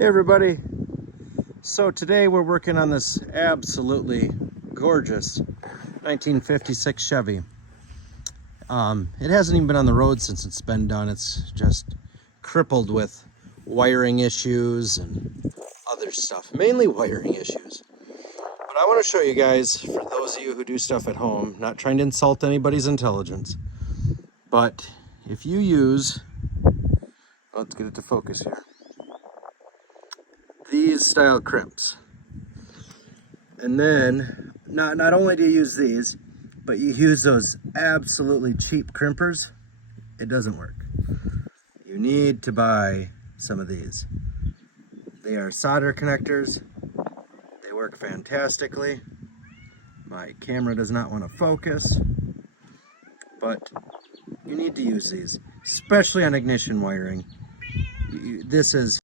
Hey everybody, so today we're working on this absolutely gorgeous 1956 Chevy. It hasn't even been on the road since it's been done. It's just crippled with wiring issues and other stuff, mainly wiring issues. But I want to show you guys, for those of you who do stuff at home, not trying to insult anybody's intelligence, but if you use, let's get it to focus here, these style crimps. And then, not only do you use these, but you use those absolutely cheap crimpers, it doesn't work. You need to buy some of these. They are solder connectors. They work fantastically. My camera does not want to focus, but you need to use these, especially on ignition wiring. This is